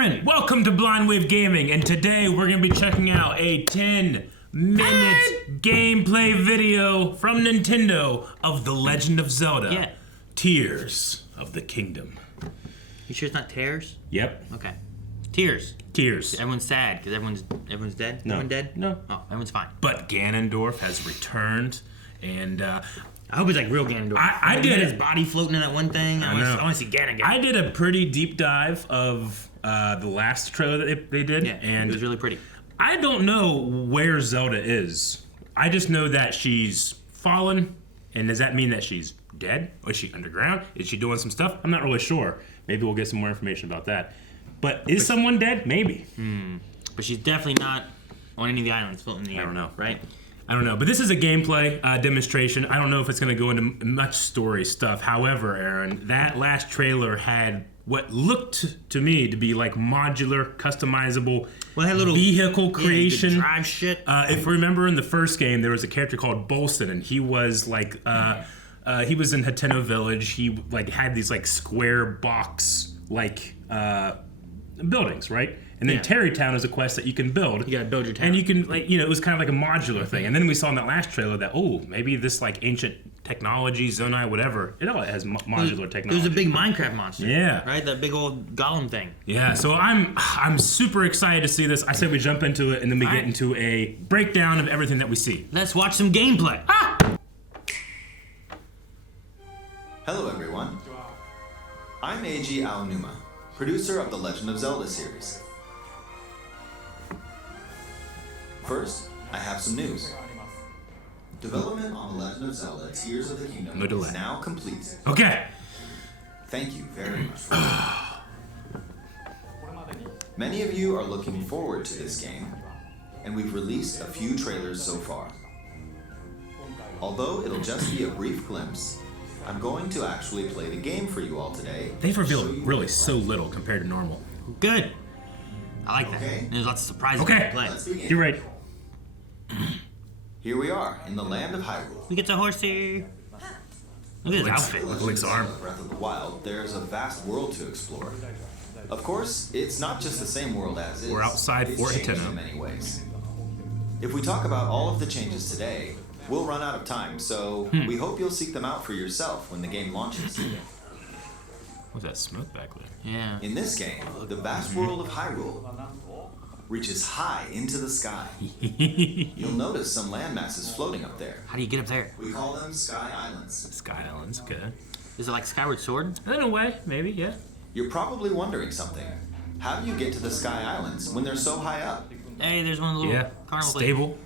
Aaron. Welcome to Blind Wave Gaming, and today we're going to be checking out a 10-minute gameplay video from Nintendo of The Legend of Zelda. Yeah. Tears of the Kingdom. You sure it's not tears? Yep. Okay. Tears. Tears. Everyone's sad because everyone's dead. No. Everyone dead? No. Oh, everyone's fine. But Ganondorf has returned, and I hope it's like real Ganondorf. I did his body floating in that one thing. I want to see Ganon. I did a pretty deep dive of the last trailer that they did, Yeah, and it was really pretty. I don't know where Zelda is. I just know that she's fallen, and does that mean that she's dead? Or is she underground? Is she doing some stuff? I'm not really sure. Maybe we'll get some more information about that. But is someone dead? Maybe. But she's definitely not on any of the islands floating in the air. I don't know. Right? I don't know. But this is a gameplay demonstration. I don't know if it's going to go into much story stuff. However, Aaron, that last trailer had what looked to me to be like modular, customizable vehicle creation. You could drive shit. If you remember in the first game, there was a character called Bolson, and he was like, he was in Hateno Village. He like had these like square box like buildings, right? And then Terrytown is a quest that you can build. You gotta build your town. And you can, like, it was kind of like a modular thing. And then we saw in that last trailer that, maybe this, like, ancient technology, Zonai, whatever, it all has modular technology. There's a big Minecraft monster. Yeah. Right? That big old golem thing. Yeah, so I'm super excited to see this. I said we jump into it, and then we get into a breakdown of everything that we see. Let's watch some gameplay. Hello everyone. I'm Eiji Aonuma, producer of the Legend of Zelda series. First, I have some news. Development on The Legend of Zelda Tears of the Kingdom is now complete. Okay. Thank you very much for that. Many of you are looking forward to this game, and we've released a few trailers so far. Although it'll just be a brief glimpse, I'm going to actually play the game for you all today. They've revealed really so little compared to normal. Good. I like that. Okay. There's lots of surprises Okay. to play. Let's begin. You're right. Here we are in the land of Hyrule. We get the horsey. Look at his outfit. Look at Link's arm. Breath of the Wild, there's a vast world to explore. Of course, it's not just the same world as is. We're outside It's Fort changed Hateno. in many ways. If we talk about all of the changes today, we'll run out of time, so we hope you'll seek them out for yourself when the game launches. What's that smoke back there? Yeah. In this game, the vast world of Hyrule reaches high into the sky. You'll notice some landmasses floating up there. How do you get up there? We call them Sky Islands. Sky Islands, okay. Is it like Skyward Sword? In a way, maybe, yeah. You're probably wondering something. How do you get to the Sky Islands when they're so high up? Hey, there's one of the little carnival things. Stable.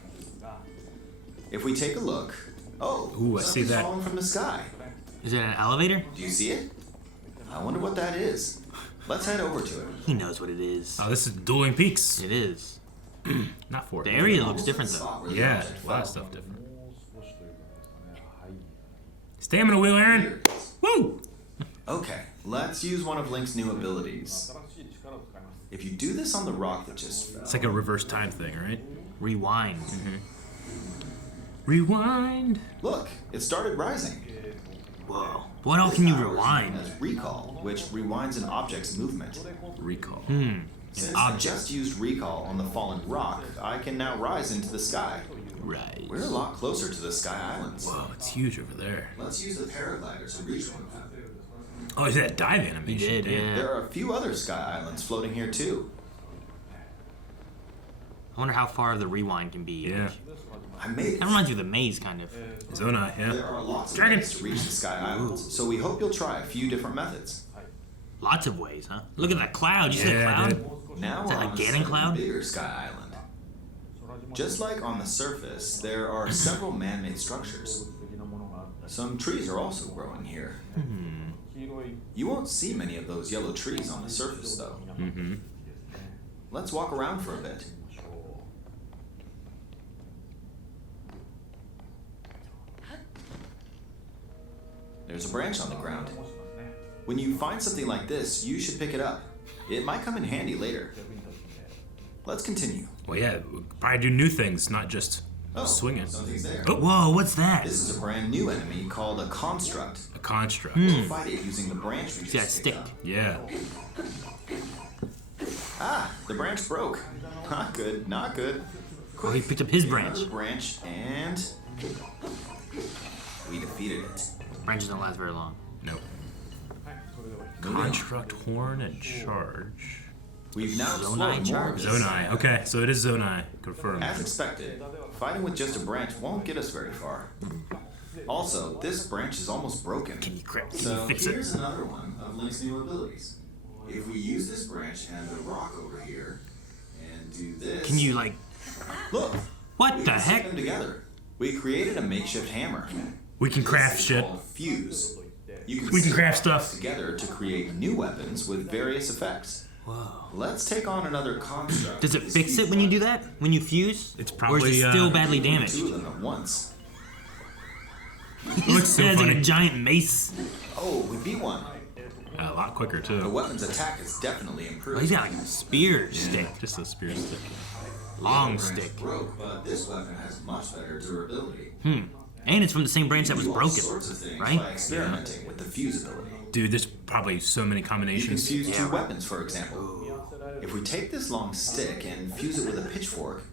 If we take a look, Ooh, I see something's that. falling from the sky. Is it an elevator? Do you see it? I wonder what that is. Let's head over to it. He knows what it is. Oh, this is Dueling Peaks. It is. Not Fort. The area looks different though. Spot where the Yeah, object a lot of fell. stuff different. Stamina wheel, Aaron. Here it is. Woo! Okay, let's use one of Link's new abilities. If you do this on the rock that just fell, It's like a reverse time thing, right? Rewind. Rewind. look, it started rising. Whoa. What else can you This power is rewind? known as recall, which rewinds an object's movement. Recall. Since I just used recall on the fallen rock, I can now rise into the sky. Right. We're a lot closer to the Sky Islands. Whoa, it's huge over there. Let's use the paraglider to reach one. Oh, is that dive animation? He did, Damn. yeah. There are a few other Sky Islands floating here too. I wonder how far the rewind can be. Yeah. I made it. That reminds you of the maze, kind of. Zonai, There yeah. are lots of Dragon. ways to reach the Sky Islands, so we hope you'll try a few different methods. Lots of ways, huh? Look at that cloud. You see that Yeah, cloud? dude. Now Is we're that a on a Ganon slightly cloud? bigger Sky Island. Just like on the surface, there are several man-made structures. Some trees are also growing here. You won't see many of those yellow trees on the surface, though. Let's walk around for a bit. There's a branch on the ground. When you find something like this, you should pick it up. It might come in handy later. Let's continue. Well, yeah, we'll probably do new things, not just swing it. Something's there. Oh, Whoa, what's that? This is a brand new enemy called a construct. a construct. We'll fight it using the branch we See that just stick? picked up. Yeah. Ah, the branch broke. Not good, not good. Oh, he picked up his branch. Another branch, and we defeated it. Branches don't last very long. Nope. Moving on. Construct horn and charge. We've now Zonai explored more charge? of this. Zonai. Okay, so it is Zonai. Confirmed. As expected, fighting with just a branch won't get us very far. Also, this branch is almost broken. Can you So fix it? here's another one of Link's new abilities. If we use this branch and the rock over here, and do this... Can you, like... Look! What We the can stick heck? them together. We created a makeshift hammer. We can craft This is shit. called Fuse. You can We can stick craft parts stuff. together to create new weapons with various effects. Whoa. Let's take on another construct. Does it with fix these it when you key do that? When you fuse? It's Or probably, is it still uh, badly points. damaged? Two of them at once. It looks so It's like a funny. giant mace. Oh, we beat one. A lot quicker The too. weapon's attack is definitely Oh, improved. he's got like a spear stick. Just a spear stick. Long The branch stick. broke, but this weapon has much better durability. And it's from the same branch that was Do all broken. sorts of things Right? by experimenting with the fuse ability. Dude, there's probably so many You can combinations. fuse two weapons, for example. If we take this long stick and fuse it with a pitchfork,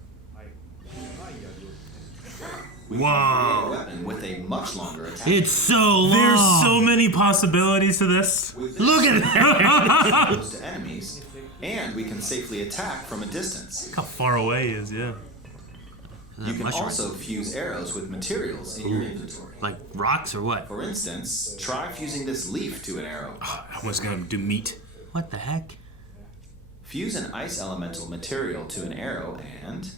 we can create a Whoa. weapon with a much longer attack. It's so long. There's so many possibilities to this. With this, Look at that. exposed to enemies, and we can safely attack from a distance. Look how far away he is, yeah. You can Mushroom. also fuse arrows with materials in your inventory. Like rocks or what? For instance, try fusing this leaf to an arrow. I was gonna do meat. What the heck? Fuse an ice elemental material to an arrow and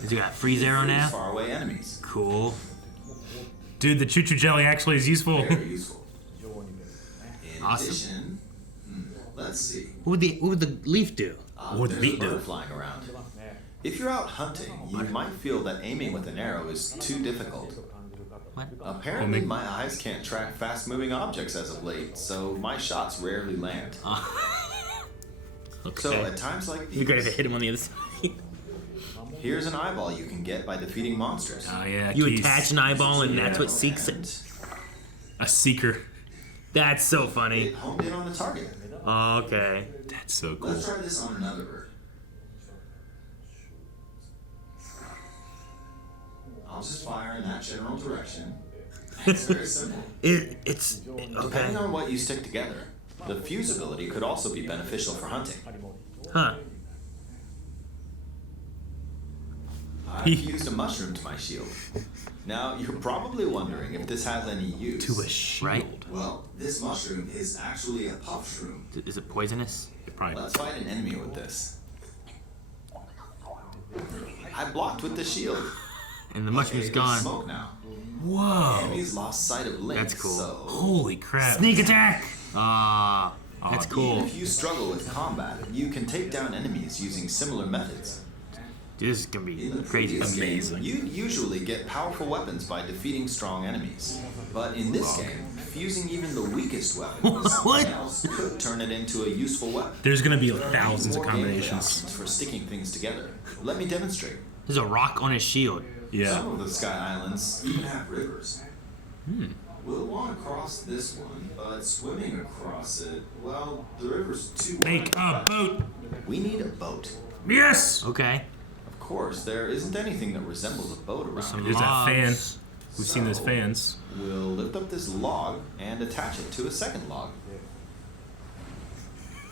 Does he got freeze arrow freeze now? faraway enemies. Cool. Dude, the choo-choo jelly actually is useful. Very useful. In Awesome. addition, let's see. What would the leaf do? What would the There's a meat do? bird flying around. If you're out hunting, you might feel that aiming with an arrow is too difficult. What? Apparently, my eyes can't track fast-moving objects as of late, so my shots rarely land. Okay. So at times like It'd be great if I these, hit him on the other side. here's an eyeball you can get by defeating monsters. Oh yeah, You keys. attach an eyeball and that's Yeah, what seeks it. and A seeker. That's so funny. it homed in on the target. Okay. That's so cool. Let's try this on another bird. I'll just fire in that general direction. It's very simple. It's Depending okay. on what you stick together, the fuse ability could also be beneficial for hunting. Huh. I fused a mushroom to my shield. Now, you're probably wondering if this has any use. To a shield. Right? Well, this mushroom is actually a puff shroom. Is it poisonous? It probably. Let's fight an enemy with this. I blocked with the shield. And the mushroom's there's gone. Smoke now. Whoa. Enemies lost sight of Link. That's cool. So, Holy crap. Sneak attack! Ah, that's even cool. if you struggle with combat, you can take down enemies using similar methods. Dude, this is gonna be In the crazy. previous game, Amazing. you'd usually get powerful weapons by defeating strong enemies. But in this game, fusing even the weakest weapon with something What? else could turn it into a useful weapon. There's gonna be thousands of More gameplay combinations. options for sticking things together. Let me demonstrate. There's a rock on his shield. Yeah. Some of the Sky Islands even have rivers. We'll want to cross this one, but swimming across it, well, the river's too wide. Make a boat. We need a boat. Yes. Okay. Of course, there isn't anything that resembles a boat around Some here. There's that fan. logs. We've seen those So, fans. We'll lift up this log and attach it to a second log.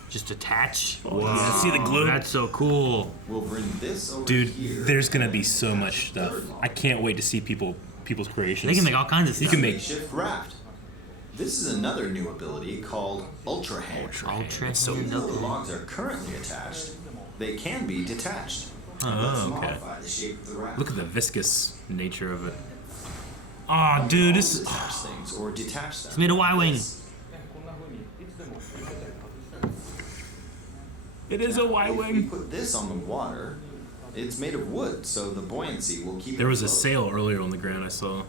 Just attach. Yeah, see the glue? That's so cool. We'll bring this over Dude, here. there's gonna be so much stuff. I can't wait to see people's creations. They can make all kinds of stuff. You can make Makeshift raft. This is another new ability called Ultra Hand. Ultra so hand, Even though the okay. logs are currently attached, they can be detached. Let's Oh, okay. modify the shape of the raft. Look at the viscous nature of it. Oh, dude, this is. Attach things or detach them. It's made of Y-wing. It is a If we Y-wing. put this on the water, it's made of wood, so the buoyancy will keep There it was a afloat. sail earlier on the ground I saw.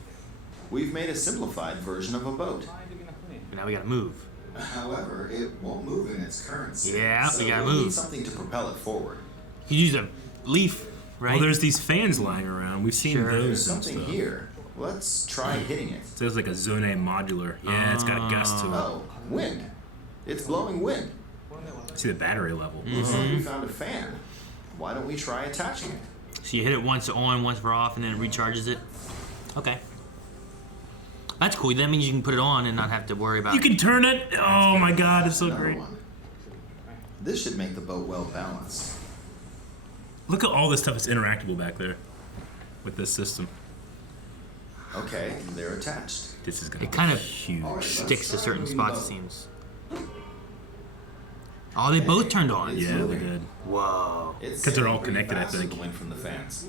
We've made a simplified version of a boat. But now we gotta move. However, it won't move in its current state. Yeah, so we gotta we'll need move. something to propel it forward. You could use a leaf, right? Well, there's these fans lying around. We've seen Sure. There's those and something stuff. here. Let's try hitting it. So there's like a Zone modular. Yeah, it's got a gust to it. Oh, wind. It's blowing wind. See the battery level. Looks like we found a fan. Why don't we try attaching it? So you hit it once on, once for off, and then it recharges it. Okay. That's cool. That means you can put it on and not have to worry about. You can turn it. Oh my god, it's so Another great. one. This should make the boat well balanced. Look at all this stuff that's interactable back there with this system. Okay, they're attached. This is gonna It kind be of huge. sticks to certain spots, it seems. Oh, they both turned on. It's Yeah, moving. they did. Whoa. It's 'Cause they're all pretty connected, I fast with think. the wind from the fans.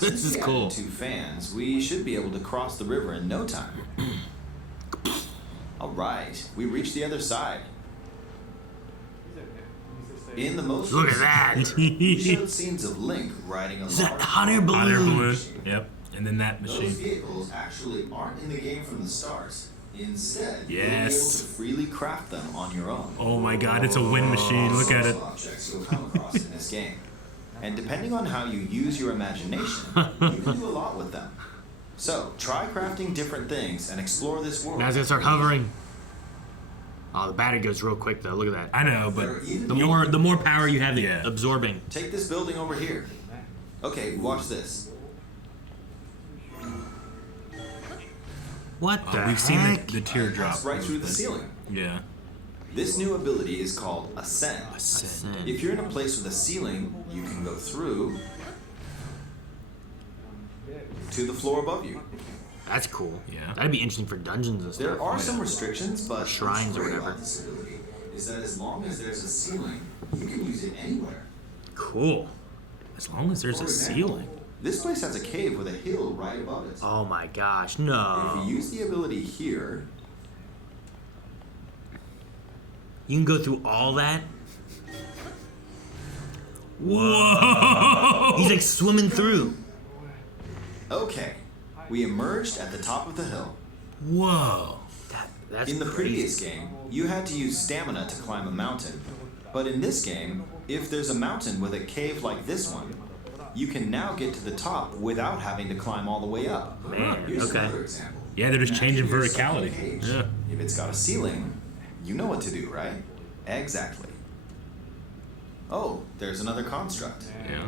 This is We cool. added 2 fans. We should be able to cross the river in no time. All right, we reached the other side. In the most Look at recent that. trailer, we showed scenes of Link riding a Is that large hot air balloon? Hot air balloon. Yep. And then that Those machine. vehicles actually aren't in the game from the start. Instead, you'll be able Yes. to freely craft them on your own. Oh my god, it's a wind machine. Look at it. Objects you'll come across in this game. And depending on how you use your imagination, you can do a lot with them. So, try crafting different things and explore this world. Now it's gonna start hovering. Oh, the battery goes real quick though. Look at that. I know, There are but even The more power you have, the Yeah. absorbing. Take this building over here. Okay, watch this. What the we've seen heck? the teardrop. Pass right through the ceiling. Yeah. This new ability is called Ascend. Ascend. If you're in a place with a ceiling, you can go through to the floor above you. That's cool. Yeah. That'd be interesting for dungeons and stuff. There are some restrictions, but Shrines what's or great whatever. about this ability is that as long as there's a ceiling, you can use it anywhere. Cool. As long as there's For a example, ceiling. This place has a cave with a hill right above it. Oh my gosh, If no. you use the ability here, You can go through all that? Whoa! He's like swimming through. okay, we emerged at the top of the hill. Whoa. That's In the crazy. previous game, you had to use stamina to climb a mountain. But in this game, if there's a mountain with a cave like this one, you can now get to the top without having to climb all the way up. Man, Here's okay. another example. Yeah, they're just changing Imagine you're stuck in a verticality. cage. Yeah. If it's got a ceiling, you know what to do, right? Exactly. Oh, there's another construct. Yeah.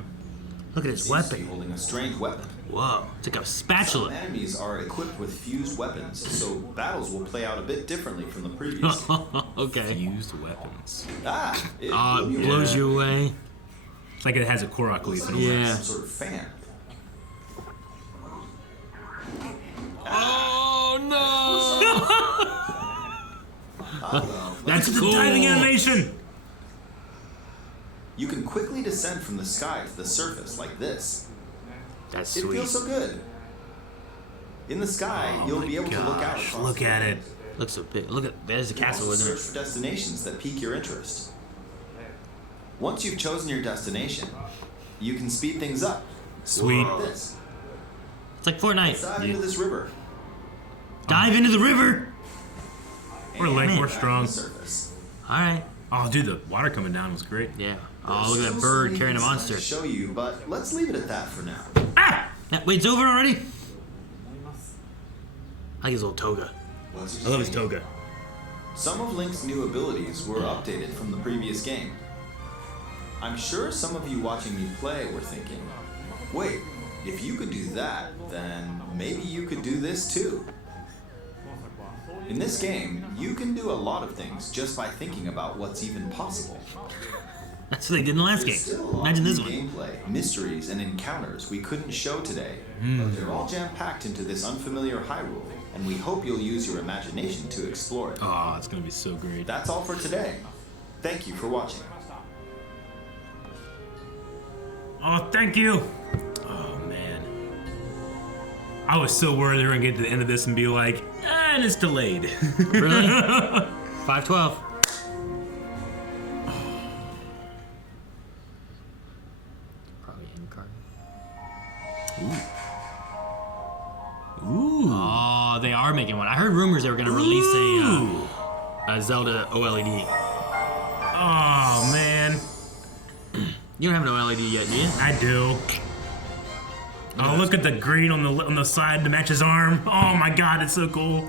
Look at his Seems to be weapon. holding a strange weapon. Whoa, it's like a Some spatula. enemies are equipped with fused weapons, so battles will play out a bit differently from the previous. Okay. Fused weapons. Ah, it Oh, blew it me blows away. you away. It's like it has a Korok leaf in it. Yeah. Some sort of fan. Oh no! Oh, well. That's It's a cool. diving animation. You can quickly descend from the sky to the surface like this. That's It sweet. feels so good. In the sky, Oh you'll my be able to look out gosh, across look the at world. it. Looks so big. Look at there's a You can castle, also isn't search it? for destinations that pique your interest. Once you've chosen your destination, you can speed things up. Sweet. Like this. It's like Let's Fortnite. dive into this river. Dive into the river. We're And late, we're back to strong. the surface. All right. Oh, dude, the water coming down was great. Yeah. There's Oh, look at still that so bird many carrying a things left monster. to show you, but let's leave it at that for now. Ah! Wait, it's over already? I like his little toga. What's I love his toga. Some of Link's new abilities were updated from the previous game. I'm sure some of you watching me play were thinking, wait, if you could do that, then maybe you could do this too. In this game, you can do a lot of things just by thinking about what's even possible. That's what they did in the last There's still a game. lot Imagine of this new one. gameplay, mysteries, and encounters we couldn't show today, Hmm. but they're all jam-packed into this unfamiliar Hyrule, and we hope you'll use your imagination to explore it. Oh, it's gonna be so great. That's all for today. Thank you for watching. Oh, thank you. Oh man. I was so worried they were gonna get to the end of this and be like, and it's delayed. Really? 512. Probably end card. Ooh. Oh, they are making one. I heard rumors they were going to release Ooh. a Zelda OLED. Oh man. You don't have an OLED yet, do you? I do. Oh, look at the green on the side to match his arm. Oh my god, it's so cool.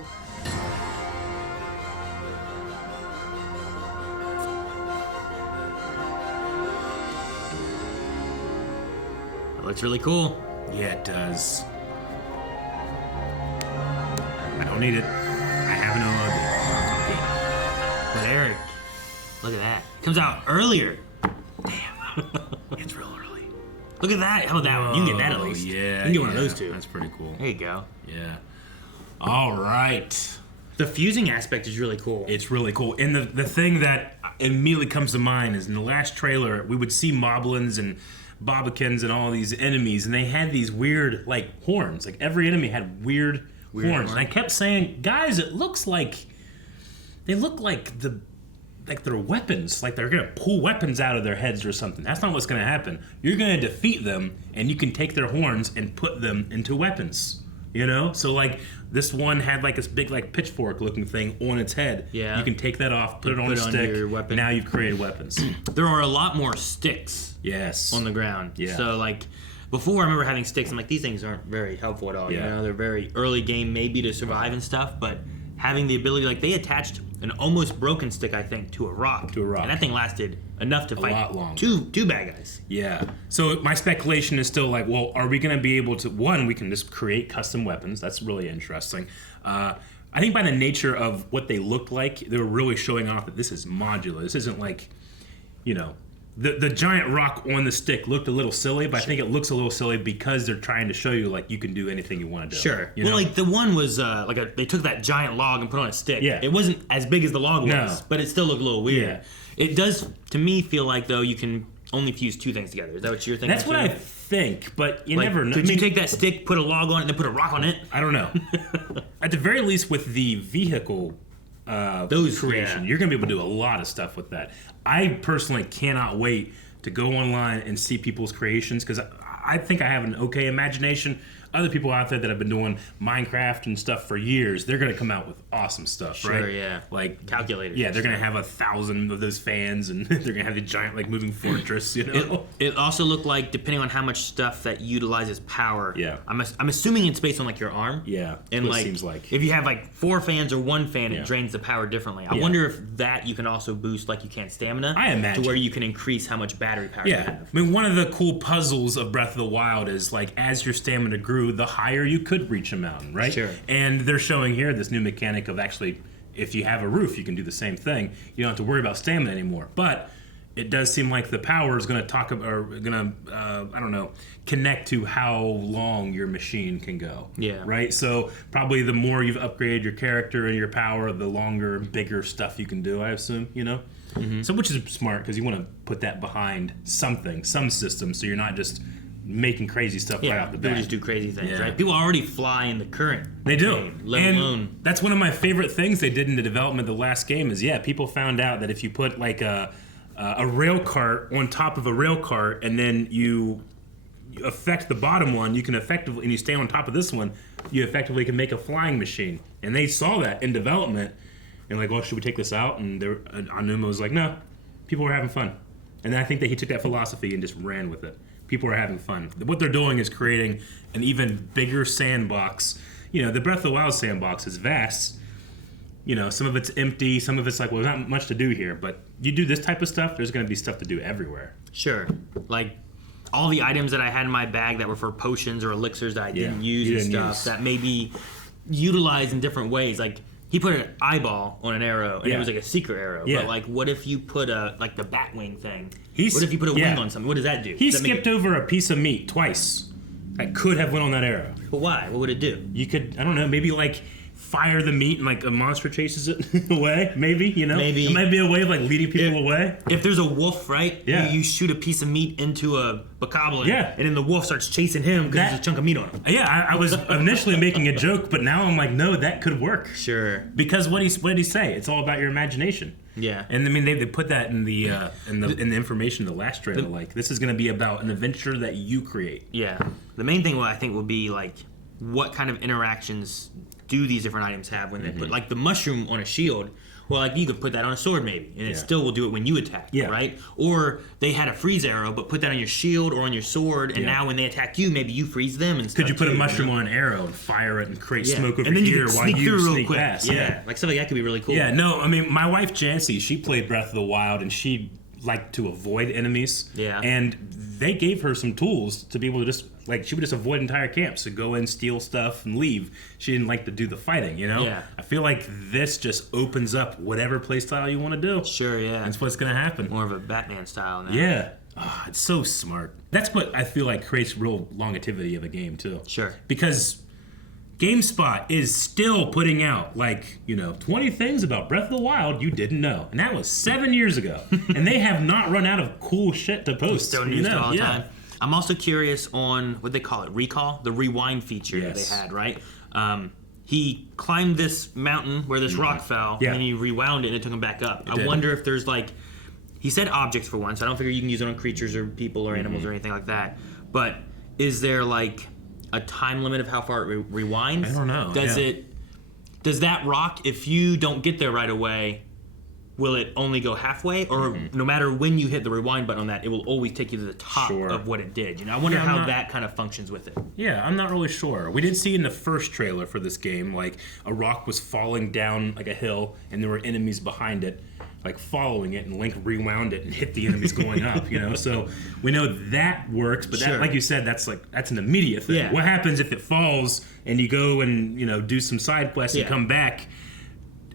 Looks really cool. Yeah, it does. I don't need it. I have an OLED. But Eric, look at that. It comes out earlier. Damn. It's real early. Look at that. How about that one? You can get that at least. Yeah. You can get one of those two. That's pretty cool. There you go. Yeah. All right. The fusing aspect is really cool. It's really cool. And the thing that immediately comes to mind is in the last trailer, we would see moblins and bobikins and all these enemies, and they had these weird, like, horns. Like, every enemy had weird horns. And I kept saying, guys, it looks like... They look like they're weapons. Like, they're going to pull weapons out of their heads or something. That's not what's going to happen. You're going to defeat them, and you can take their horns and put them into weapons. You know? So, like, this one had, like, this big, like, pitchfork-looking thing on its head. Yeah. You can take that off, put it on a stick. Your weapon. Now you've created weapons. There are a lot more sticks Yes. on the ground. Yeah. So, like, before I remember having sticks, I'm like, these things aren't very helpful at all. Yeah. You know, they're very early game maybe to survive and stuff, but having the ability, like, they attached an almost broken stick, I think, to a rock. And that thing lasted enough to fight lot longer. two bad guys. Yeah. So my speculation is still like, well, are we going to be able to... One, we can just create custom weapons. That's really interesting. I think by the nature of what they looked like, they were really showing off that this is modular. This isn't like, you know... The giant rock on the stick looked a little silly, but I think it looks a little silly because they're trying to show you, like, you can do anything you want to do. Sure. You Well, know? like, the one was, they took that giant log and put it on a stick. Yeah. It wasn't as big as the log was, No. but it still looked a little weird. Yeah. It does, to me, feel like, though, you can only fuse two things together. Is that what you're thinking? That's what I too? think, but you Like, never know. Could you take that stick, put a log on it, and then put a rock on it? I don't know. At the very least, with the vehicle Those creation, yeah. you're going to be able to do a lot of stuff with that. I personally cannot wait to go online and see people's creations because I think I have an okay imagination. Other people out there that have been doing Minecraft and stuff for years, they're going to come out with awesome stuff, Sure, right? yeah. Like Calculators. Yeah, they're going to have 1,000 of those fans, and they're going to have the giant, like, moving fortress, you know? It also looked like, depending on how much stuff that utilizes power. Yeah. I'm assuming it's based on, like, your arm. Yeah, And, what it like, seems like. if you have, like, 4 fans or 1 fan, Yeah. it drains the power differently. I Yeah. wonder if that you can also boost, like you can stamina. I imagine. To where you can increase how much battery power you Yeah, have. I mean, one of the cool puzzles of Breath of the Wild is, like, as your stamina grew, the higher you could reach a mountain, right? Sure. And they're showing here this new mechanic of actually, if you have a roof, you can do the same thing. You don't have to worry about stamina anymore. But it does seem like the power is going to I don't know, connect to how long your machine can go. Yeah. Right? So probably the more you've upgraded your character and your power, the longer, bigger stuff you can do, I assume, you know? Mm-hmm. So which is smart because you want to put that behind something, some system, so you're not just making crazy stuff right off the people bat. just do crazy things, Yeah. right? People already fly in the current. They do. game, let and alone. that's one of my favorite things they did in the development of the last game is, people found out that if you put, like, a rail cart on top of a rail cart and then you affect the bottom one, you can effectively, and you stay on top of this one, you effectively can make a flying machine. And they saw that in development and, like, well, should we take this out? And Aonuma was like, no, people were having fun. And then I think that he took that philosophy and just ran with it. People are having fun. What they're doing is creating an even bigger sandbox. You know, the Breath of the Wild sandbox is vast. You know, some of it's empty, some of it's like, well, there's not much to do here. But you do this type of stuff, there's going to be stuff to do everywhere. Sure. Like, all the items that I had in my bag that were for potions or elixirs that I didn't use you and didn't stuff use. that may be utilized in different ways. Like, he put an eyeball on an arrow, and it was like a secret arrow. Yeah. But, like, what if you put like the bat wing thing? He's- What if you put a yeah. wing on something? What does that do? He Does that make skipped over a piece of meat twice that could have went on that arrow. But why? What would it do? You could, I don't know, maybe, like, fire the meat and, like, a monster chases it away, maybe, you know? Maybe. It might be a way of, like, leading people away. If there's a wolf, right? Yeah. You shoot a piece of meat into a bokoblin, Yeah. and then the wolf starts chasing him because That- there's a chunk of meat on him. Yeah, I was initially making a joke, but now I'm like, no, that could work. Sure. Because what did he say? It's all about your imagination. Yeah. And I mean, they put that in the information in the last trailer. Like, this is going to be about an adventure that you create. Yeah. The main thing, I think, will be, like, what kind of interactions do these different items have when they put, like, the mushroom on a shield? Well, like, you could put that on a sword, maybe, and it still will do it when you attack, right? Or they had a freeze arrow, but put that on your shield or on your sword, and now when they attack you, maybe you freeze them and stuff. Could you put a too, mushroom know? on an arrow and fire it and create Yeah. smoke over and then here you can while sneak you through real sneak quick. past? Yeah, like stuff like that could be really cool. Yeah, no, I mean, my wife Jancy, she played Breath of the Wild, and she liked to avoid enemies. Yeah. And they gave her some tools to be able to just, like, she would just avoid entire camps and go in, steal stuff, and leave. She didn't like to do the fighting, you know? Yeah. I feel like this just opens up whatever playstyle you want to do. Sure, yeah. That's what's going to happen. More of a Batman style now. Yeah. Oh, it's so smart. That's what I feel like creates real longevity of a game, too. Sure. Because GameSpot is still putting out, like, 20 things about Breath of the Wild you didn't know. And that was 7 years ago. And they have not run out of cool shit to post. Still news all the time. I'm also curious on what they call it, recall, the rewind feature that they had, right? He climbed this mountain where this rock fell, and then he rewound it and it took him back up. I wonder if there's he said objects for one, so I don't figure you can use it on creatures or people or animals or anything like that. But is there a time limit of how far it rewinds? I don't know. Does that rock, if you don't get there right away, will it only go halfway, or no matter when you hit the rewind button on that, it will always take you to the top of what it did? I wonder how that kind of functions with it. Yeah, I'm not really sure. We did see in the first trailer for this game, a rock was falling down a hill, and there were enemies behind it, following it, and Link rewound it and hit the enemies going up. So we know that works, but that, like you said, that's an immediate thing. Yeah. What happens if it falls and you go and do some side quests and come back?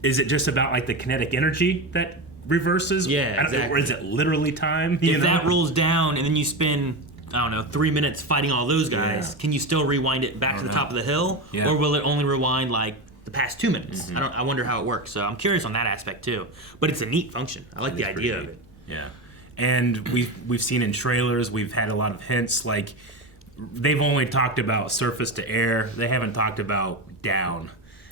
Is it just about the kinetic energy that reverses? Yeah, exactly. Or is it literally time? If that rolls down and then you spend, 3 minutes fighting all those guys, can you still rewind it back to the top of the hill? Yeah. Or will it only rewind the past 2 minutes? I wonder how it works. So I'm curious on that aspect too. But it's a neat function. I like the idea of it. Yeah. And we've seen in trailers, we've had a lot of hints, they've only talked about surface to air. They haven't talked about down.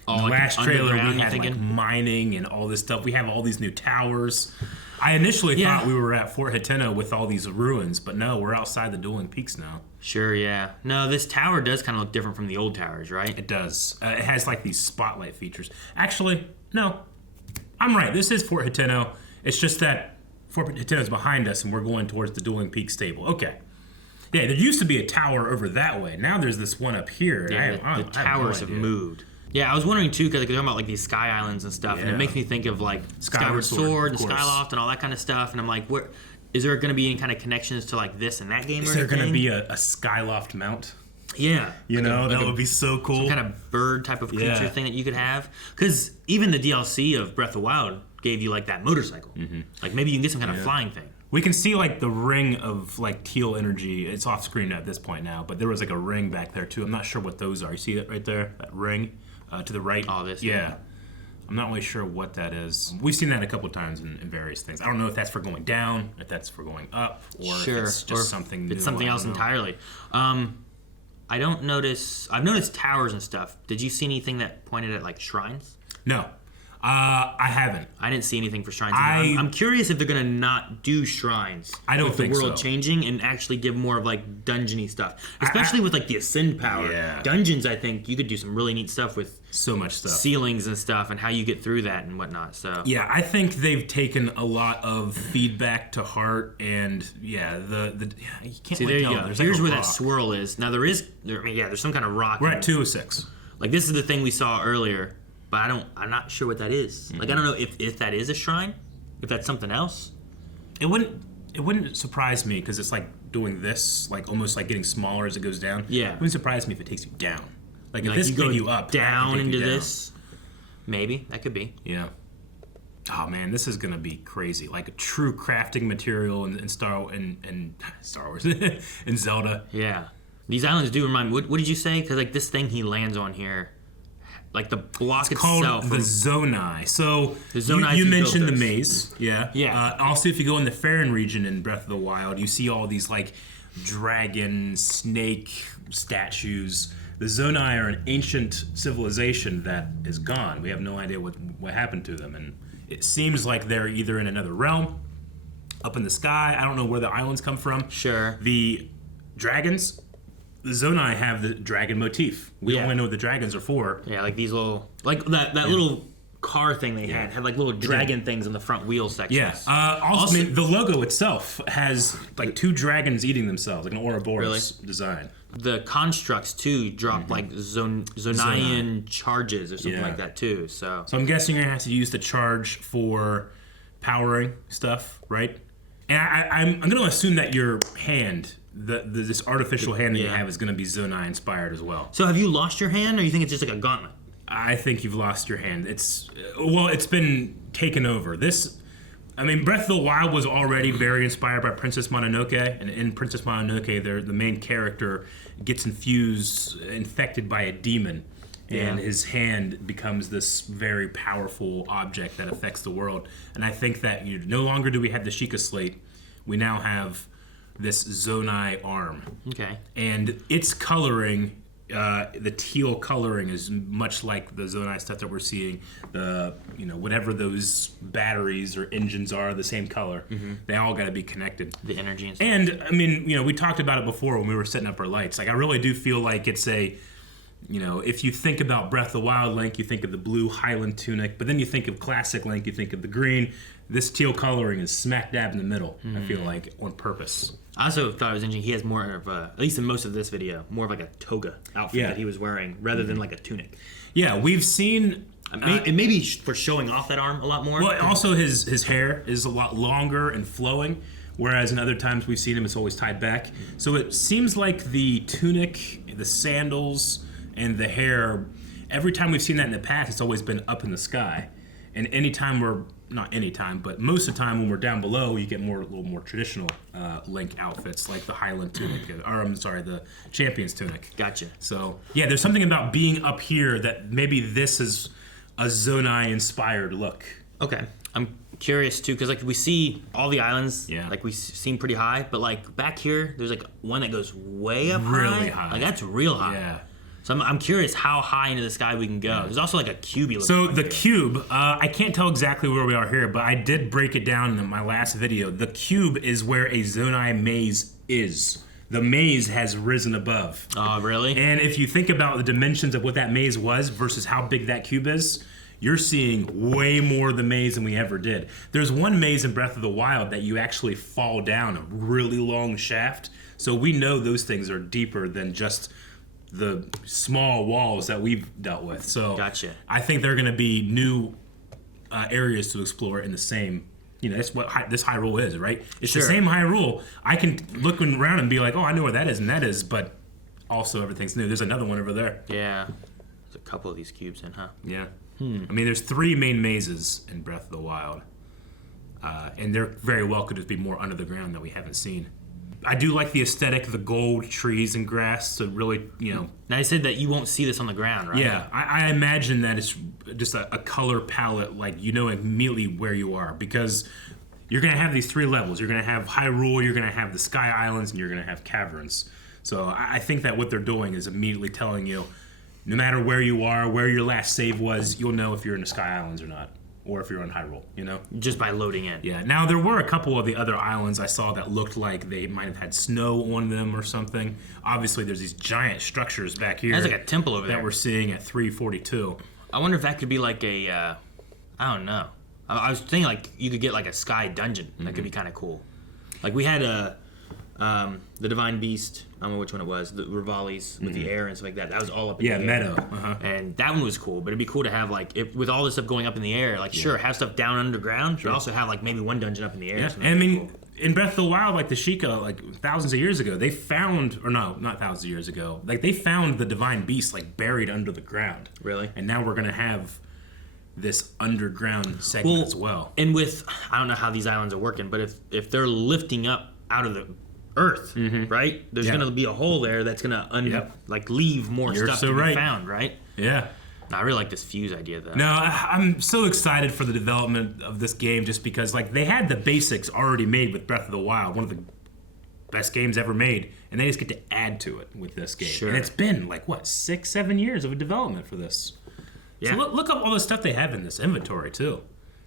In the last trailer, we had mining and all this stuff. We have all these new towers. I initially thought we were at Fort Hiteno with all these ruins, but no, we're outside the Dueling Peaks now. Sure, yeah. No, this tower does kind of look different from the old towers, right? It does. It has these spotlight features. Actually, no, I'm right. This is Fort Hiteno. It's just that Fort Hiteno is behind us, and we're going towards the Dueling Peaks stable. Okay. Yeah, there used to be a tower over that way. Now there's this one up here. Yeah, the towers have moved. Yeah, I was wondering too, because they're talking about these sky islands and stuff, and it makes me think of Skyward Sword and Skyloft and all that kind of stuff. And I'm like, where is there going to be any kind of connections to this in that game? Is there going to be a Skyloft mount? Yeah, that would be so cool. Some kind of bird type of creature thing that you could have. Because even the DLC of Breath of the Wild gave you that motorcycle. Maybe you can get some kind of flying thing. We can see the ring of teal energy. It's off screen at this point now, but there was a ring back there too. I'm not sure what those are. You see it right there? That ring to the right. Oh, this. Yeah. I'm not really sure what that is. We've seen that a couple of times in various things. I don't know if that's for going down, if that's for going up, or if it's just something new. It's something else entirely. I don't notice. I've noticed towers and stuff. Did you see anything that pointed at shrines? No. I haven't. I didn't see anything for shrines. I'm curious if they're gonna not do shrines. I don't think so. With the world changing and actually give more of dungeony stuff, especially with the ascend power. Yeah. Dungeons, I think you could do some really neat stuff with so much stuff, ceilings and stuff, and how you get through that and whatnot. So yeah, I think they've taken a lot of feedback to heart, and you can't see. There you go. There's Here's where that swirl is. Now there's some kind of rock. We're at 206. This is the thing we saw earlier. But I'm not sure what that is. I don't know if that is a shrine, if that's something else. It wouldn't surprise me because it's doing this, almost getting smaller as it goes down. Yeah. It wouldn't surprise me if it takes you down. If this go you up down into this. Maybe that could be. Yeah. Oh man, this is gonna be crazy. A true crafting material in Star Wars and Zelda. Yeah. These islands do remind me. What did you say? Because this thing he lands on here. The block it's itself. Called the Zonai. So the Zonai you mentioned the maze. Yeah. Yeah. Also, if you go in the Farron region in Breath of the Wild, you see all these dragon, snake statues. The Zonai are an ancient civilization that is gone. We have no idea what happened to them, and it seems like they're either in another realm, up in the sky. I don't know where the islands come from. Sure. The dragons. The Zonai have the dragon motif. We only know what the dragons are for. Yeah, these little, that little car thing they had little dragon things in the front wheel section. Yeah. Also, the logo itself has 2 dragons eating themselves, an Ouroboros design. The constructs too drop Zonaian charges or something like that too. So I'm guessing you're gonna have to use the charge for powering stuff, right? And I'm going to assume that your hand, this artificial hand that you have, is going to be Zonai inspired as well. So have you lost your hand, or you think it's just like a gauntlet? I think you've lost your hand. It's been taken over. Breath of the Wild was already very inspired by Princess Mononoke, and in Princess Mononoke, the main character gets infected by a demon, and his hand becomes this very powerful object that affects the world. And I think that no longer do we have the Sheikah Slate, we now have this Zonai arm. Okay. And its coloring, the teal coloring, is much like the Zonai stuff that we're seeing. Whatever those batteries or engines are, the same color. Mm-hmm. They all got to be connected. The energy and stuff. And we talked about it before when we were setting up our lights. Like, I really do feel like it's if you think about Breath of the Wild Link, you think of the blue Highland tunic, but then you think of classic Link, you think of the green. This teal coloring is smack dab in the middle, I feel like, on purpose. I also thought it was interesting. He has more of at least in most of this video, more of like a toga outfit that he was wearing rather than like a tunic. Yeah, we've seen... and maybe for showing off that arm a lot more. Well, also his hair is a lot longer and flowing, whereas in other times we've seen him, it's always tied back. So it seems like the tunic, the sandals, and the hair, every time we've seen that in the past, it's always been up in the sky. And not anytime, but most of the time when we're down below, you get a little more traditional Link outfits, like the Highland tunic, or the Champion's tunic. Gotcha. So, yeah, there's something about being up here that maybe this is a Zonai-inspired look. Okay. I'm curious, too, because, like, we see all the islands, like, we seem pretty high, but, like, back here, there's, like, one that goes way up really high. Like, that's real high. Yeah. So I'm curious how high into the sky we can go. There's also like a cubey. So the cube, I can't tell exactly where we are here, but I did break it down in my last video. The cube is where a Zonai maze is. The maze has risen above. Oh, really? And if you think about the dimensions of what that maze was versus how big that cube is, you're seeing way more of the maze than we ever did. There's one maze in Breath of the Wild that you actually fall down a really long shaft. So we know those things are deeper than just the small walls that we've dealt with. So gotcha. I think there are going to be new areas to explore in the same, that's what this Hyrule is, right? It's the same Hyrule. I can look around and be like, oh, I know where that is and that is, but also everything's new. There's another one over there. Yeah. There's a couple of these cubes in, huh? Yeah. There's 3 main mazes in Breath of the Wild. And there very well could just be more under the ground that we haven't seen. I do like the aesthetic, the gold trees and grass. So really, Now I said that you won't see this on the ground, right? Yeah, I imagine that it's just a color palette, like immediately where you are, because you're gonna have these 3 levels. You're gonna have Hyrule, you're gonna have the Sky Islands, and you're gonna have caverns. So I think that what they're doing is immediately telling you, no matter where you are, where your last save was, you'll know if you're in the Sky Islands or not. Or if you're on Hyrule, Just by loading in. Yeah. Now, there were a couple of the other islands I saw that looked like they might have had snow on them or something. Obviously, there's these giant structures back here. There's like a temple over there. That we're seeing at 342. I wonder if that could be like I don't know. I was thinking like you could get like a sky dungeon. That could be kind of cool. Like we had the Divine Beast, I don't know which one it was, the Rivali's with the air and stuff like that. That was all up in the air. Meadow. And that one was cool, but it'd be cool to have like, with all this stuff going up in the air, like sure, have stuff down underground, but also have like maybe one dungeon up in the air. Yeah. And cool. In Breath of the Wild, like the Sheikah, like thousands of years ago, they found, or no, not thousands of years ago, like they found the Divine Beast like buried under the ground. Really? And now we're going to have this underground segment as well. And with, I don't know how these islands are working, but if they're lifting up out of the earth, right? There's going to be a hole there that's going to like leave more stuff to be found, right? Yeah. I really like this fuse idea, though. No, I'm so excited for the development of this game just because, like, they had the basics already made with Breath of the Wild, one of the best games ever made, and they just get to add to it with this game. Sure. And it's been, like, 6-7 years of development for this. Yeah. So look up all the stuff they have in this inventory, too.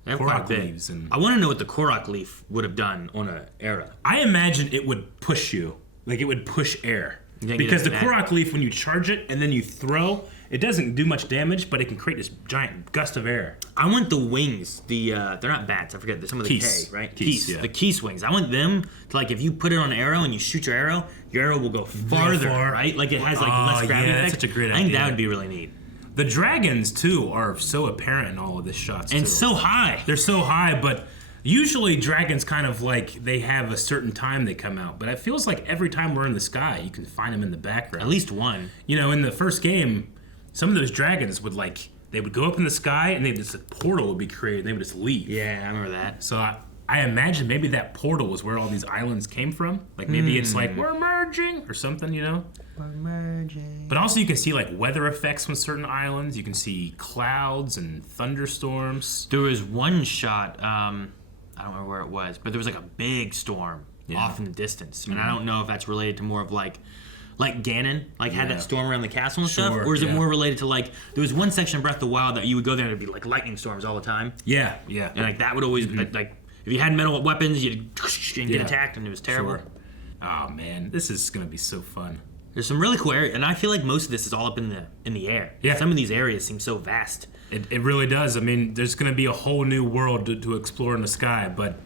Korok leaves. And I want to know what the Korok leaf would have done on an arrow. I imagine it would push you. Like, it would push air. Because the Korok leaf, when you charge it and then you throw, it doesn't do much damage, but it can create this giant gust of air. I want the wings. They're not bats. I forget some of the Keese. K, right? Keese, yeah. The Keese wings. I want them to, like, if you put it on an arrow and you shoot your arrow will go farther, right? Like it has like less gravity effect. That's such a great idea. I think that would be really neat. The dragons too are so apparent in all of the shots, and too. so high. They're so high, but Usually dragons kind of like they have a certain time they come out, but it feels like every time we're in the sky, you can find them in the background. At least one. You know, in the first game, some of those dragons would they would go up in the sky and a portal would be created and they would just leave. Yeah, I remember that. So I imagine maybe that portal was where all these islands came from. Like maybe it's like, we're merging or something, you know? We're merging. But also you can see like weather effects on certain islands. You can see clouds and thunderstorms. There was one shot, I don't remember where it was, but there was like a big storm off in the distance. And I don't know if that's related to more of like Ganon, had that storm around the castle and stuff, or is it more related to there was one section of Breath of the Wild that you would go there and it'd be like lightning storms all the time. Yeah. And that would always if you had metal weapons, you'd get attacked, and it was terrible. Sure. Oh man, this is gonna be so fun. There's some really cool areas, and I feel like most of this is all up in the air. Yeah. Some of these areas seem so vast. It really does. I mean, there's gonna be a whole new world to explore in the sky, but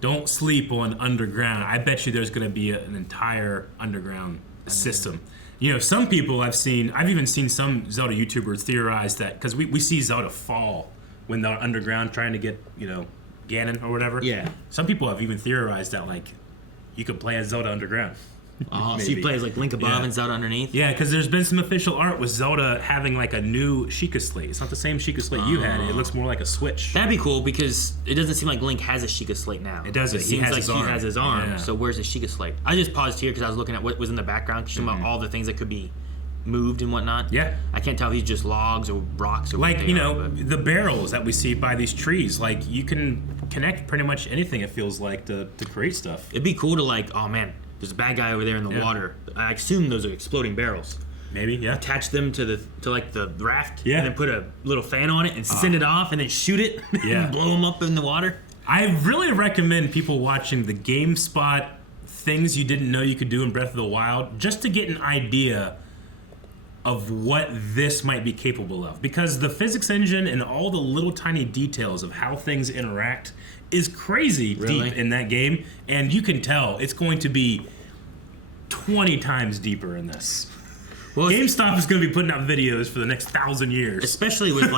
don't sleep on underground. I bet you there's gonna be an entire underground system. You know, some people I've even seen some Zelda YouTubers theorize that, because we see Zelda fall when they're underground trying to get, Ganon or whatever. Yeah. Some people have even theorized that, you could play as Zelda underground. Oh, so you play as Link above and Zelda underneath? Yeah, because there's been some official art with Zelda having a new Sheikah Slate. It's not the same Sheikah Slate you had. It looks more like a Switch. That'd be cool because it doesn't seem like Link has a Sheikah Slate now. It doesn't. It seems like he has his arm. Yeah. So where's his Sheikah Slate? I just paused here because I was looking at what was in the background, about all the things that could be moved and whatnot. Yeah. I can't tell if he's just logs or rocks or what they are, but the barrels that we see by these trees, you can connect pretty much anything, it feels like, to create stuff. It'd be cool to oh man, there's a bad guy over there in the water. I assume those are exploding barrels. Maybe, yeah. Attach them to the raft, Yeah. and then put a little fan on it and send it off, and then shoot it, Yeah. and blow them up in the water. I really recommend people watching the GameSpot things you didn't know you could do in Breath of the Wild, just to get an idea of what this might be capable of. Because the physics engine and all the little tiny details of how things interact is crazy deep in that game, and you can tell it's going to be 20 times deeper in this. Well, GameStop is going to be putting out videos for the next 1,000 years. Especially with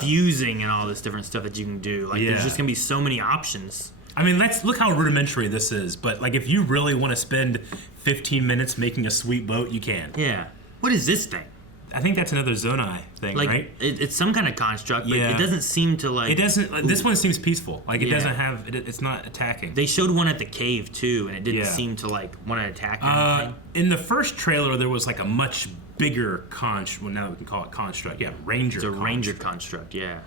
fusing and all this different stuff that you can do. There's just going to be so many options. I mean, look how rudimentary this is, but if you really want to spend 15 minutes making a sweet boat, you can. Yeah. What is this thing? I think that's another Zonai thing, right? It's some kind of construct, but it doesn't seem to It doesn't. This one seems peaceful. It doesn't have. It's not attacking. They showed one at the cave too, and it didn't seem to want to attack or anything. In the first trailer, there was a much bigger construct. Well, now we can call it construct. Yeah, ranger. It's a ranger construct. Yeah.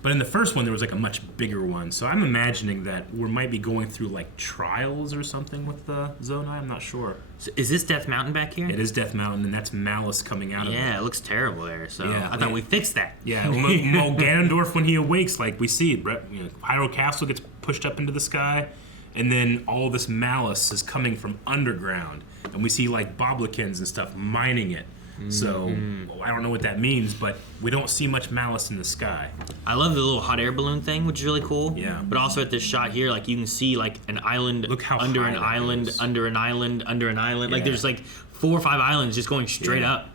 But in the first one, there was a much bigger one. So I'm imagining that we might be going through trials or something with the Zonai. I'm not sure. So is this Death Mountain back here? It is Death Mountain, and that's Malice coming out of it. Yeah, it looks terrible there. So I thought we fixed that. Yeah, well, Ganondorf, when he awakes, we see, Hyrule Castle gets pushed up into the sky, and then all this Malice is coming from underground, and we see Boblikins and stuff mining it. So I don't know what that means, but we don't see much Malice in the sky. I love the little hot air balloon thing, which is really cool. Yeah. But also at this shot here, you can see an island under an island, under an island, under an island. Yeah. There's 4 or 5 islands just going straight up.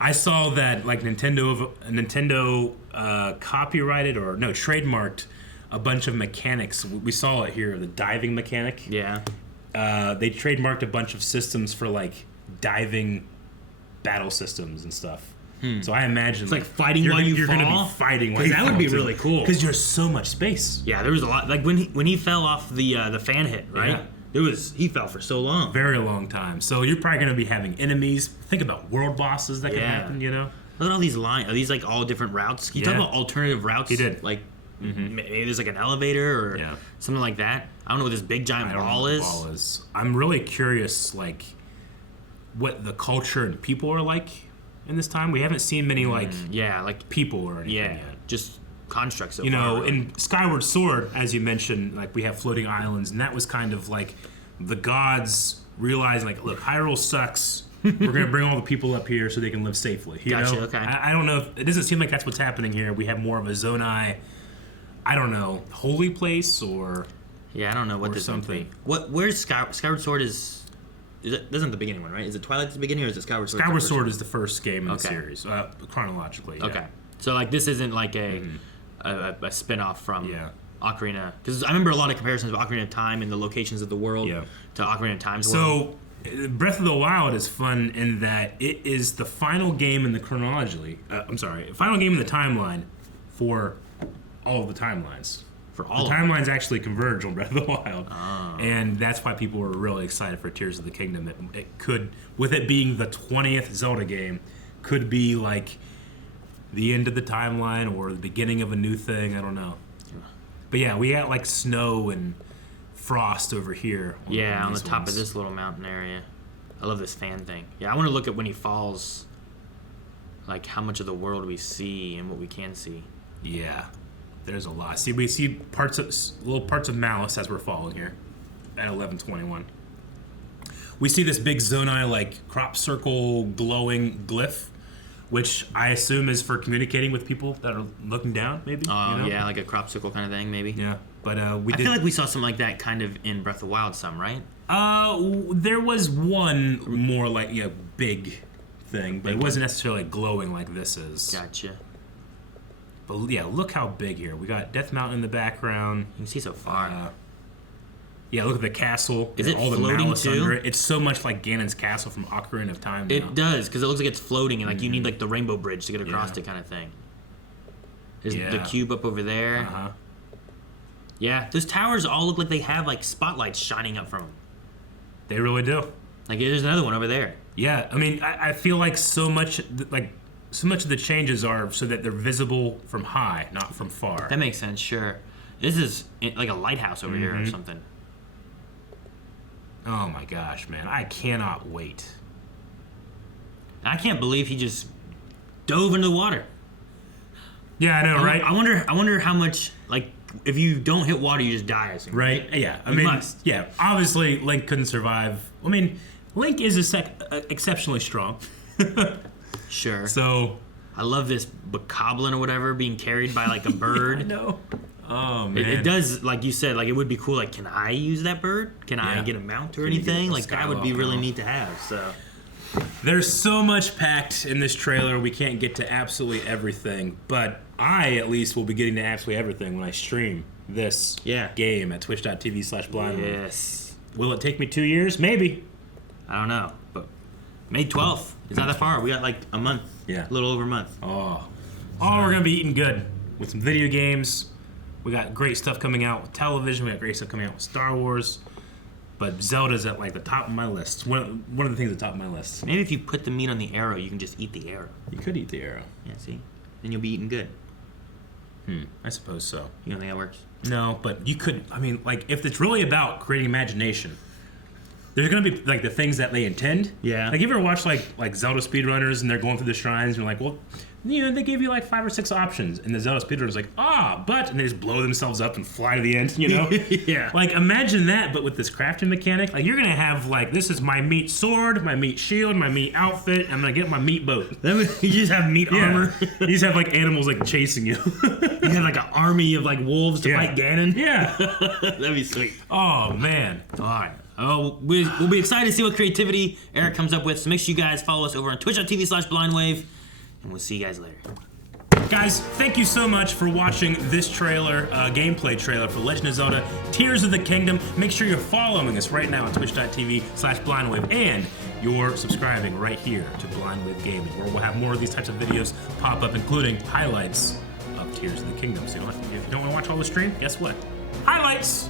I saw that Nintendo copyrighted trademarked a bunch of mechanics. We saw it here, the diving mechanic. Yeah. They trademarked a bunch of systems for diving battle systems and stuff. So I imagine it's fighting while you fall. You're gonna be fighting while you fall. That would be really cool because there's so much space. Yeah, there was a lot. When he fell off the fan hit, right? Yeah. He fell for so long, very long time. So you're probably gonna be having enemies. Think about world bosses that can happen. Look at all these lines. Are these all different routes? Can you talk about alternative routes? He did. Maybe there's an elevator or something like that. I don't know what this big giant ball is. I'm really curious, what the culture and people are like in this time. We haven't seen many people or anything yet. Just constructs so far. In Skyward Sword, as you mentioned, we have floating islands, and that was kind of the gods realizing, look, Hyrule sucks. We're gonna bring all the people up here so they can live safely. Gotcha. Okay. I don't know. It doesn't seem like that's what's happening here. We have more of a Zonai, I don't know, holy place or I don't know what this something. Where's Skyward Sword is? This isn't the beginning one, right? Is it Twilight at the beginning, or is it Skyward Sword? Skyward Sword is the first game in the series, chronologically. Okay, so this isn't a spin-off from. Yeah. Ocarina, because I remember a lot of comparisons of Ocarina of Time and the locations of the world to Ocarina of Time's world. So, Breath of the Wild is fun in that it is the final game in the final game in the timeline for all of the timelines. For all the timelines actually converge on Breath of the Wild, and that's why people were really excited for Tears of the Kingdom. It could, with it being the 20th Zelda game, could be like the end of the timeline or the beginning of a new thing. I don't know. But yeah, we got like snow and frost over here. On the top of this little mountain area. I love this fan thing. Yeah, I want to look at when he falls, like how much of the world we see and what we can see. Yeah, there's a lot. See, we see little parts of Malice as we're falling here at 11:21. We see this big Zonai like crop circle glowing glyph, which I assume is for communicating with people that are looking down, maybe. Yeah, like a crop circle kind of thing, maybe. Yeah, but I feel like we saw something like that kind of in Breath of the Wild, right? There was one more like big thing, but it wasn't necessarily glowing like this is. Gotcha. But yeah, look how big here. We got Death Mountain in the background. You can see so far. Yeah, look at the castle. Is it all the floating malice too? Under it. It's so much like Ganon's castle from Ocarina of Time. It does, because it looks like it's floating, and like you need like the rainbow bridge to get across it, kind of thing. Is the cube up over there? Yeah, those towers all look like they have like spotlights shining up from them. They really do. Like there's another one over there. Yeah, I mean, I feel like so much of the changes are so that they're visible from high, not from far. That makes sense. Sure. This is like a lighthouse over here or something. Oh my gosh, man. I cannot wait. I can't believe he just dove into the water. Yeah, I know, right? I wonder how much, like, if you don't hit water, you just die. Right? Yeah. I mean, must. Yeah, obviously Link couldn't survive. I mean, Link is exceptionally strong. Sure. So I love this bokoblin or whatever being carried by like a bird. I know. Oh man. It does, like you said, like it would be cool. Like, can I use that bird? Can I get a mount or anything? Like that would be really neat to have. So there's so much packed in this trailer. We can't get to absolutely everything, but I at least will be getting to absolutely everything when I stream this game at twitch.tv/blindwave. Yes. Will it take me 2 years? Maybe. I don't know, but May 12th. It's not that far. We got like a month. Yeah. A little over a month. Oh, we're gonna be eating good with some video games. We got great stuff coming out with television. We got great stuff coming out with Star Wars. But Zelda's at like the top of my list. One of the things at the top of my list. Maybe if you put the meat on the arrow, you can just eat the arrow. You could eat the arrow. Yeah, see? Then you'll be eating good. I suppose so. You don't think that works? No, but you could. I mean, like, if it's really about creating imagination, there's gonna be like the things that they intend. Yeah. Like, you ever watch like Zelda speedrunners and they're going through the shrines and you're like, well, they gave you like 5 or 6 options, and the Zelda speedrunner's like, and they just blow themselves up and fly to the end, Yeah. Like, imagine that, but with this crafting mechanic. Like, you're gonna have like, this is my meat sword, my meat shield, my meat outfit. I'm gonna get my meat boat. You just have meat armor. You just have like animals like chasing you. You have like an army of like wolves to fight Ganon. Yeah. That'd be sweet. Oh man. All right. Oh, we'll be excited to see what creativity Eric comes up with. So make sure you guys follow us over on twitch.tv/blindwave. And we'll see you guys later. Guys, thank you so much for watching this trailer, gameplay trailer for Legend of Zelda Tears of the Kingdom. Make sure you're following us right now on twitch.tv/blindwave, and you're subscribing right here to Blindwave Gaming, where we'll have more of these types of videos pop up, including highlights of Tears of the Kingdom. So if you don't want to watch all the stream, guess what? Highlights!